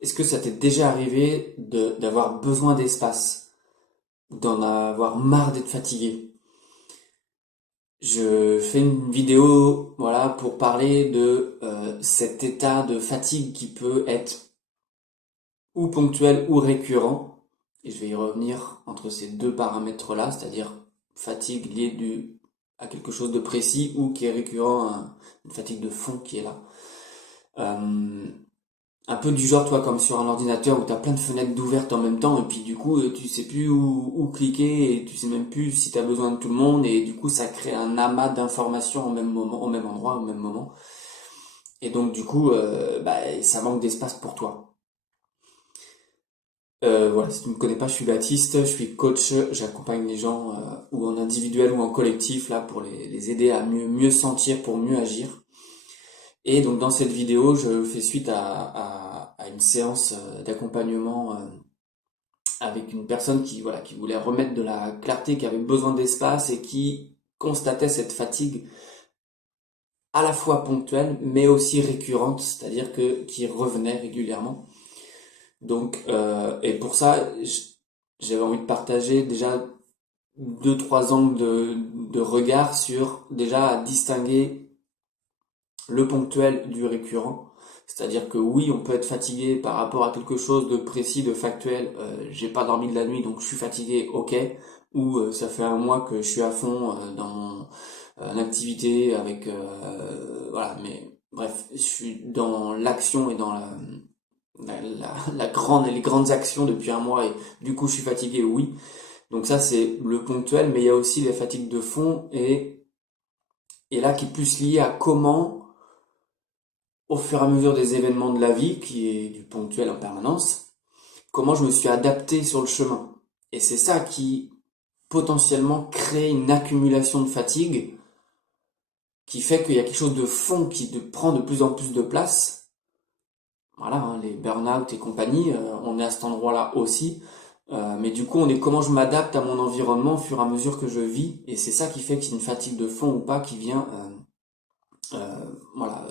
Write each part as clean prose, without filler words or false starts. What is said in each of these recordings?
Est-ce que ça t'est déjà arrivé d'avoir besoin d'espace, d'en avoir marre d'être fatigué? Je fais une vidéo, voilà, pour parler de cet état de fatigue qui peut être ou ponctuel ou récurrent. Et je vais y revenir entre ces deux paramètres-là, c'est-à-dire fatigue liée à quelque chose de précis ou qui est récurrent, une fatigue de fond qui est là. Euh, un peu du genre, toi, comme sur un ordinateur où tu as plein de fenêtres d'ouvertes en même temps et puis du coup, tu sais plus où cliquer et tu sais même plus si tu as besoin de tout le monde et du coup, ça crée un amas d'informations au même moment, au même endroit, au même moment. Et donc, du coup, ça manque d'espace pour toi. Voilà, si tu ne me connais pas, je suis Baptiste, je suis coach, j'accompagne les gens ou en individuel ou en collectif là pour les aider à mieux sentir, pour mieux agir. Et donc dans cette vidéo, je fais suite à une séance d'accompagnement avec une personne qui voulait remettre de la clarté, qui avait besoin d'espace et qui constatait cette fatigue à la fois ponctuelle mais aussi récurrente, c'est-à-dire que qui revenait régulièrement. Donc et pour ça, j'avais envie de partager déjà deux trois angles de regard sur déjà à distinguer le ponctuel du récurrent. C'est-à-dire que oui, on peut être fatigué par rapport à quelque chose de précis, de factuel. J'ai pas dormi de la nuit, donc je suis fatigué, ok. Ou ça fait un mois que je suis à fond dans mon activité avec voilà. Mais bref, je suis dans l'action et dans les grandes actions depuis un mois et du coup je suis fatigué, oui. Donc ça c'est le ponctuel, mais il y a aussi les fatigues de fond et là qui est plus lié à comment au fur et à mesure des événements de la vie, qui est du ponctuel en permanence, comment je me suis adapté sur le chemin. Et c'est ça qui potentiellement crée une accumulation de fatigue qui fait qu'il y a quelque chose de fond prend de plus en plus de place. Voilà, hein, les burn-out et compagnie, on est à cet endroit-là aussi. Mais du coup, on est comment je m'adapte à mon environnement au fur et à mesure que je vis. Et c'est ça qui fait que c'est une fatigue de fond ou pas qui vient, voilà,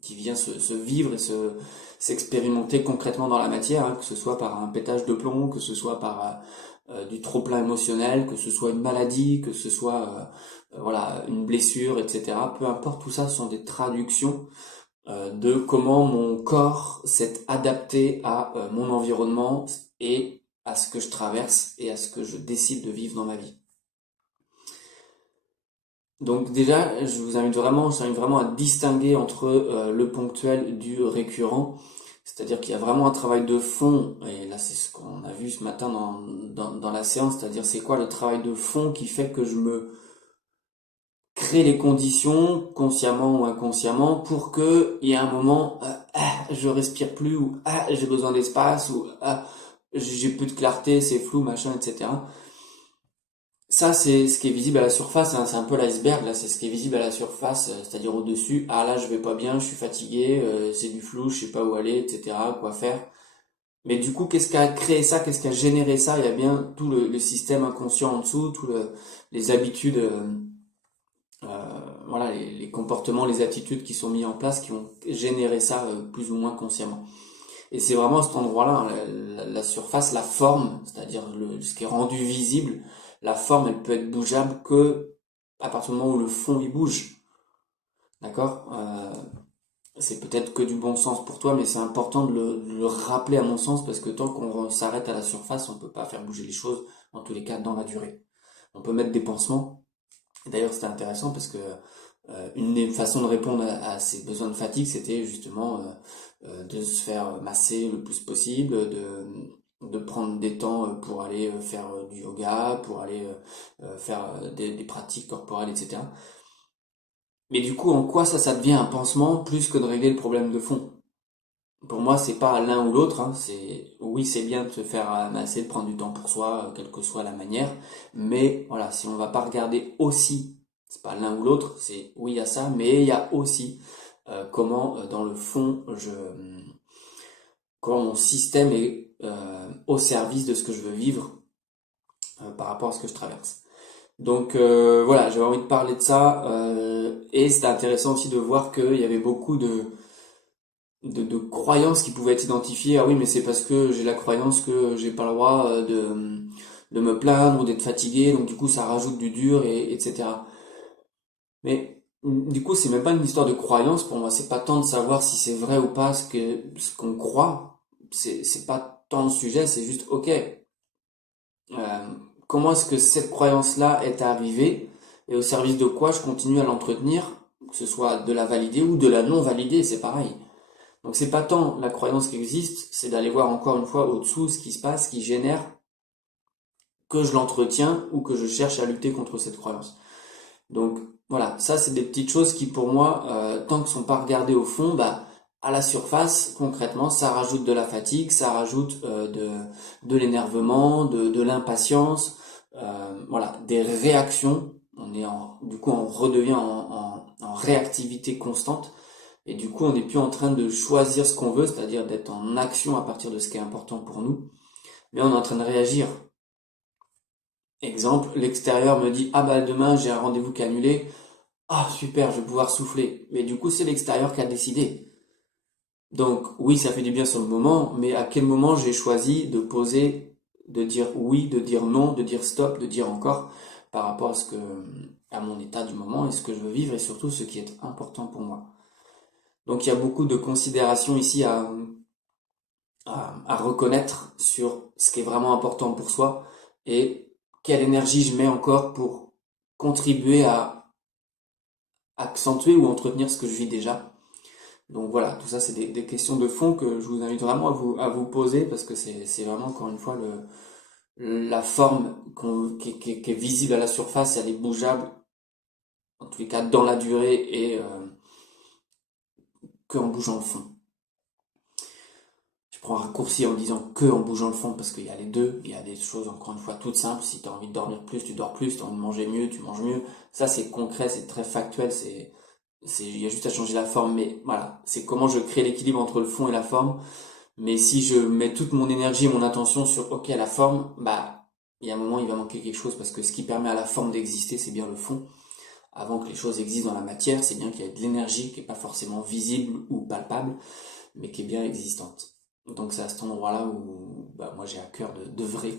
qui vient se vivre et s'expérimenter concrètement dans la matière, hein, que ce soit par un pétage de plomb, que ce soit par du trop-plein émotionnel, que ce soit une maladie, que ce soit voilà, une blessure, etc. Peu importe, tout ça ce sont des traductions de comment mon corps s'est adapté à mon environnement et à ce que je traverse et à ce que je décide de vivre dans ma vie. Donc déjà, je t'invite vraiment à distinguer entre le ponctuel du récurrent. C'est-à-dire qu'il y a vraiment un travail de fond, et là c'est ce qu'on a vu ce matin dans la séance, c'est-à-dire c'est quoi le travail de fond qui fait que je me crée les conditions, consciemment ou inconsciemment, pour que il y ait un moment, je respire plus, ou j'ai besoin d'espace, ou j'ai plus de clarté, c'est flou, machin, etc. Ça, c'est ce qui est visible à la surface, hein, c'est un peu l'iceberg, là, c'est ce qui est visible à la surface, c'est-à-dire au-dessus. Ah là, je vais pas bien, je suis fatigué, c'est du flou, je sais pas où aller, etc., quoi faire. Mais du coup, qu'est-ce qui a créé ça, qu'est-ce qui a généré ça? Il y a bien tout le système inconscient en dessous, les habitudes, voilà, les comportements, les attitudes qui sont mis en place, qui ont généré ça plus ou moins consciemment. Et c'est vraiment à cet endroit-là, hein, la surface, la forme, c'est-à-dire ce qui est rendu visible, la forme, elle peut être bougeable que à partir du moment où le fond il bouge. D'accord? C'est peut-être que du bon sens pour toi, mais c'est important de le rappeler à mon sens parce que tant qu'on s'arrête à la surface, on peut pas faire bouger les choses, en tous les cas dans la durée. On peut mettre des pansements. D'ailleurs, c'était intéressant parce que une des façons de répondre à ces besoins de fatigue, c'était justement de se faire masser le plus possible, de prendre des temps pour aller faire du yoga, pour aller faire des pratiques corporelles, etc. Mais du coup, en quoi ça devient un pansement plus que de régler le problème de fond? Pour moi, c'est pas l'un ou l'autre, hein. Oui, c'est bien de se faire masser, de prendre du temps pour soi, quelle que soit la manière. Mais voilà, si on va pas regarder aussi, c'est pas l'un ou l'autre, c'est oui, il y a ça, mais il y a aussi comment, dans le fond, comment mon système est au service de ce que je veux vivre par rapport à ce que je traverse. Donc voilà, j'avais envie de parler de ça et c'était intéressant aussi de voir qu'il y avait beaucoup de croyances qui pouvaient être identifiées. Ah oui, mais c'est parce que j'ai la croyance que j'ai pas le droit de me plaindre ou d'être fatigué, donc du coup ça rajoute du dur, et etc. Mais du coup, c'est même pas une histoire de croyance pour moi. C'est pas tant de savoir si c'est vrai ou pas ce qu'on croit. C'est pas tant le sujet. C'est juste ok. Comment est-ce que cette croyance-là est arrivée et au service de quoi je continue à l'entretenir, que ce soit de la valider ou de la non valider, c'est pareil. Donc c'est pas tant la croyance qui existe, c'est d'aller voir encore une fois au-dessous ce qui se passe, ce qui génère que je l'entretiens ou que je cherche à lutter contre cette croyance. Donc voilà, ça c'est des petites choses qui pour moi, tant que sont pas regardées au fond, bah à la surface, concrètement, ça rajoute de la fatigue, ça rajoute de l'énervement, de l'impatience, voilà, des réactions. Du coup, on redevient en réactivité constante. Et du coup, on n'est plus en train de choisir ce qu'on veut, c'est-à-dire d'être en action à partir de ce qui est important pour nous, mais on est en train de réagir. Exemple, l'extérieur me dit, ah bah demain j'ai un rendez-vous qui est annulé. Ah super, je vais pouvoir souffler. Mais du coup, c'est l'extérieur qui a décidé. Donc oui, ça fait du bien sur le moment, mais à quel moment j'ai choisi de poser, de dire oui, de dire non, de dire stop, de dire encore, par rapport à mon état du moment et ce que je veux vivre et surtout ce qui est important pour moi. Donc il y a beaucoup de considérations ici à reconnaître sur ce qui est vraiment important pour soi et quelle énergie je mets encore pour contribuer à accentuer ou entretenir ce que je vis déjà. Donc voilà, tout ça c'est des questions de fond que je vous invite vraiment à vous poser parce que c'est vraiment encore une fois la forme qui est visible à la surface, elle est bougeable, en tous les cas dans la durée et que en bougeant le fond. Je prends un raccourci en disant que en bougeant le fond parce qu'il y a les deux, il y a des choses encore une fois toutes simples, si tu as envie de dormir plus, tu dors plus, si tu as envie de manger mieux, tu manges mieux. Ça c'est concret, c'est très factuel, il y a juste à changer la forme, mais voilà, c'est comment je crée l'équilibre entre le fond et la forme. Mais si je mets toute mon énergie et mon attention sur ok la forme, bah il y a un moment il va manquer quelque chose parce que ce qui permet à la forme d'exister c'est bien le fond. Avant que les choses existent dans la matière, c'est bien qu'il y ait de l'énergie qui est pas forcément visible ou palpable, mais qui est bien existante. Donc c'est à cet endroit-là où bah, moi j'ai à cœur de vrai.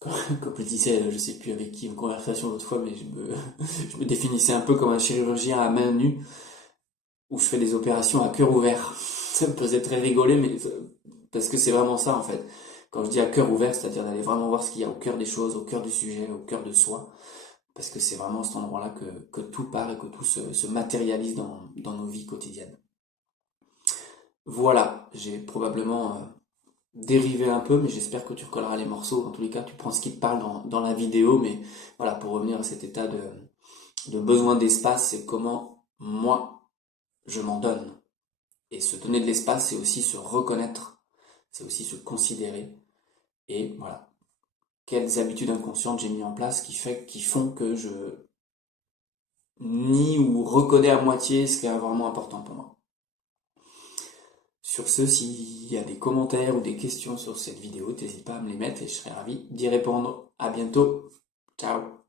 Comme je disais, je sais plus avec qui, une conversation l'autre fois, mais je me définissais un peu comme un chirurgien à main nue, où je fais des opérations à cœur ouvert. Ça me faisait très rigoler, mais parce que c'est vraiment ça en fait. Quand je dis à cœur ouvert, c'est-à-dire d'aller vraiment voir ce qu'il y a au cœur des choses, au cœur du sujet, au cœur de soi, parce que c'est vraiment à cet endroit-là que tout part et que tout se matérialise dans nos vies quotidiennes. Voilà, j'ai probablement dérivé un peu, mais j'espère que tu recolleras les morceaux. En tous les cas, tu prends ce qui te parle dans la vidéo, mais voilà, pour revenir à cet état de besoin d'espace, c'est comment moi je m'en donne. Et se donner de l'espace, c'est aussi se reconnaître, c'est aussi se considérer. Et voilà, quelles habitudes inconscientes j'ai mis en place qui font que je nie ou reconnais à moitié ce qui est vraiment important pour moi. Sur ce, s'il y a des commentaires ou des questions sur cette vidéo, n'hésite pas à me les mettre et je serai ravi d'y répondre. À bientôt. Ciao.